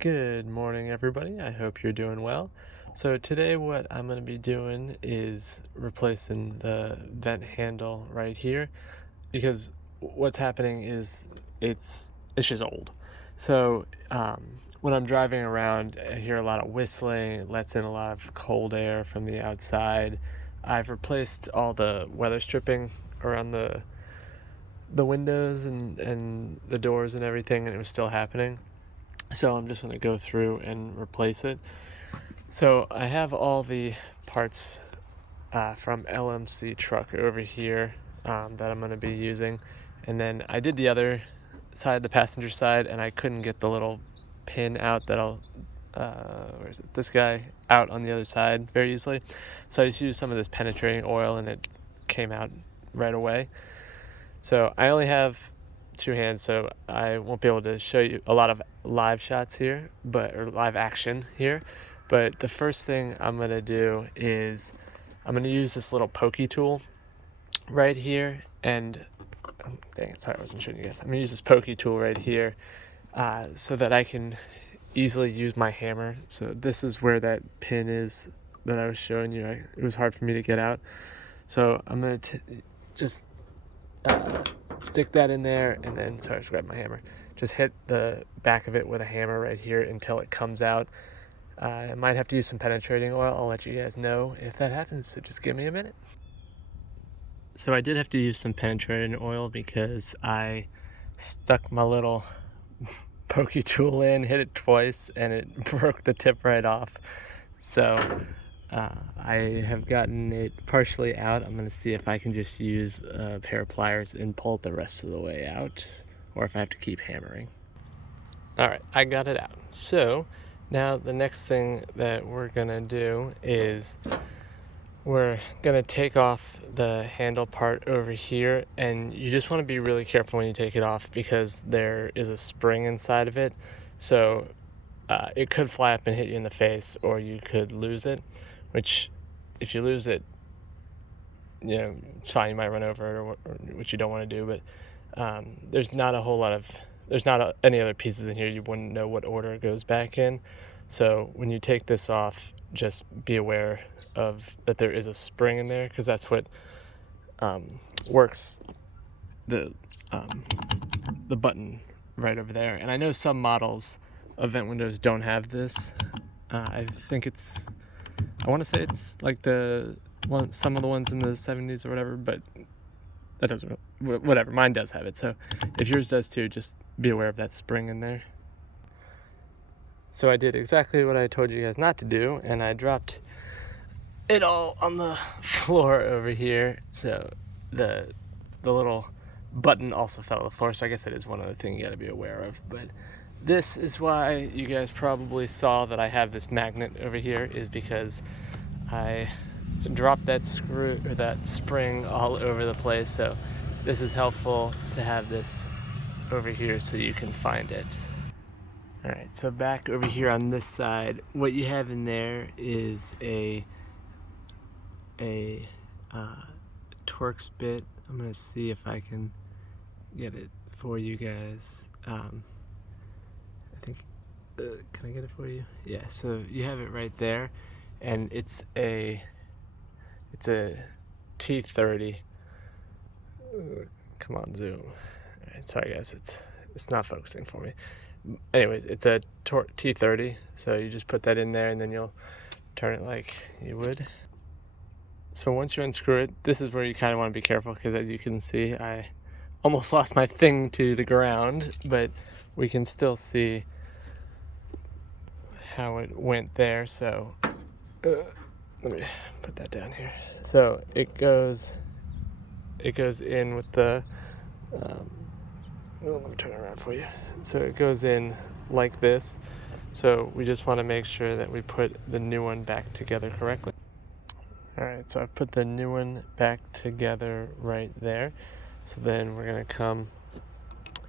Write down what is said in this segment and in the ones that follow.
Good morning, everybody. I hope you're doing well. So today what I'm going to be doing is replacing the vent handle right here because what's happening is it's just old. So when I'm driving around, I hear a lot of whistling. It lets in a lot of cold air from the outside. I've replaced all the weather stripping around the windows and the doors and everything, and it was still happening. So I'm just going to go through and replace it. So I have all the parts from LMC truck over here that I'm going to be using. And then I did the other side, the passenger side, and I couldn't get the little pin out that'll, where is it? This guy out on the other side very easily. So I just used some of this penetrating oil and it came out right away. So I only have two hands, so I won't be able to show you a lot of live shots here, or live action here. But the first thing I'm gonna do is I'm gonna use this little pokey tool right here, and dang it, sorry I wasn't showing you guys. I'm gonna use this pokey tool right here so that I can easily use my hammer. So this is where that pin is that I was showing you. It was hard for me to get out. So I'm gonna just stick that in there, and then, sorry, I just grabbed my hammer. Just hit the back of it with a hammer right here until it comes out. I might have to use some penetrating oil. I'll let you guys know if that happens, so just give me a minute. So I did have to use some penetrating oil because I stuck my little pokey tool in, hit it twice, and it broke the tip right off. So I have gotten it partially out. I'm going to see if I can just use a pair of pliers and pull it the rest of the way out, or if I have to keep hammering. All right, I got it out. So now the next thing that we're going to do is we're going to take off the handle part over here, and you just want to be really careful when you take it off because there is a spring inside of it. So it could fly up and hit you in the face, or you could lose it, which if you lose it, it's fine. You might run over it, or which you don't want to do, but there's not any other pieces in here. You wouldn't know what order it goes back in. So when you take this off, just be aware of that there is a spring in there, because that's what works the button right over there. And I know some models of vent windows don't have this. I want to say it's like some of the ones in the 70s or whatever, but that doesn't, whatever, mine does have it. So if yours does too, just be aware of that spring in there. So I did exactly what I told you guys not to do, and I dropped it all on the floor over here. So the little button also fell to the floor, so I guess that is one other thing you got to be aware of. But this is why you guys probably saw that I have this magnet over here, is because I dropped that screw or that spring all over the place. So this is helpful to have this over here so you can find it. All right, so back over here on this side, what you have in there is a Torx bit. I'm gonna see if I can get it for you guys. I think, can I get it for you? Yeah, so you have it right there, and it's a T30. Come on, zoom. All right, sorry guys, it's not focusing for me. Anyways, it's a T30, so you just put that in there and then you'll turn it like you would. So once you unscrew it, this is where you kind of want to be careful, because as you can see, I almost lost my thing to the ground, but we can still see how it went there. So let me put that down here. So it goes in with the let me turn it around for you. So it goes in like this. So we just want to make sure that we put the new one back together correctly. All right, so I've put the new one back together right there. So then we're gonna come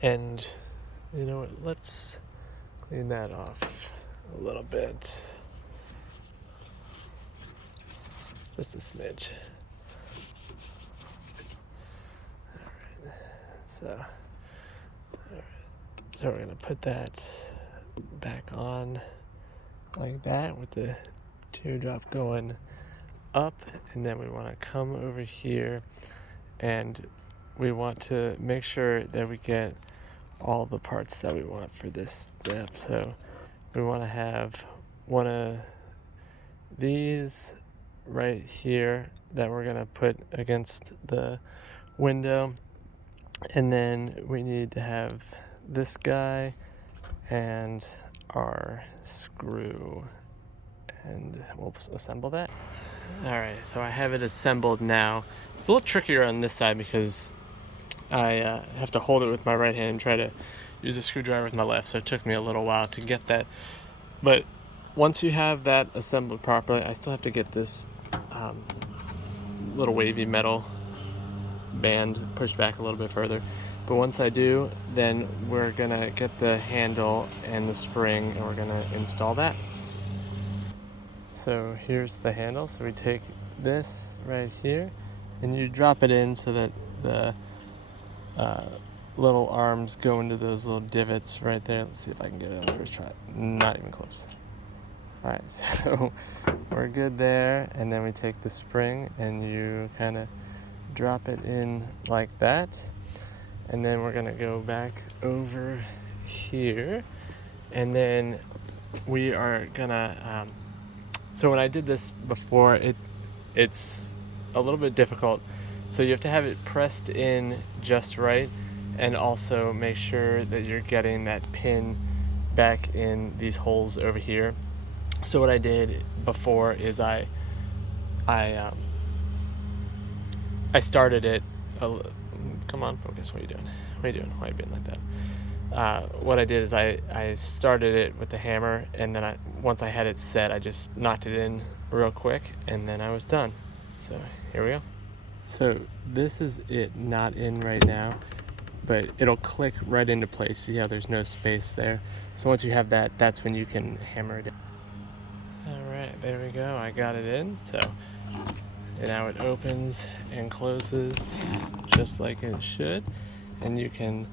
and, you know what, let's clean that off a little bit. Just a smidge. All right, so we're gonna put that back on like that with the teardrop going up, and then we want to come over here and we want to make sure that we get all the parts that we want for this step. So we want to have one of these right here that we're going to put against the window, and then we need to have this guy and our screw, and we'll assemble that. Alright, so I have it assembled now. It's a little trickier on this side because I have to hold it with my right hand and try to use a screwdriver with my left, so it took me a little while to get that. But once you have that assembled properly, I still have to get this little wavy metal band pushed back a little bit further. But once I do, then we're gonna get the handle and the spring and we're gonna install that. So here's the handle. So we take this right here and you drop it in so that the little arms go into those little divots right there. Let's see if I can get it on the first try. Not even close. Alright, so we're good there, and then we take the spring and you kind of drop it in like that, and then we're gonna go back over here, and then we are gonna so when I did this before, it's a little bit difficult, so you have to have it pressed in just right, and also make sure that you're getting that pin back in these holes over here. So what I did before is I started it. Come on, focus. What are you doing? What are you doing? Why are you being like that? What I did is I started it with the hammer, and then once I had it set, I just knocked it in real quick, and then I was done. So here we go. So this is it not in right now, but it'll click right into place. See how there's no space there? So once you have that, that's when you can hammer it in. Alright, there we go. I got it in. So and now it opens and closes just like it should, and you can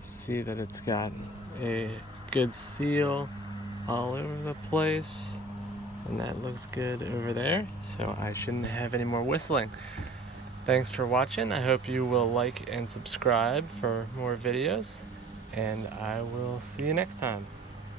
see that it's got a good seal all over the place, and that looks good over there, so I shouldn't have any more whistling. Thanks for watching. I hope you will like and subscribe for more videos, and I will see you next time.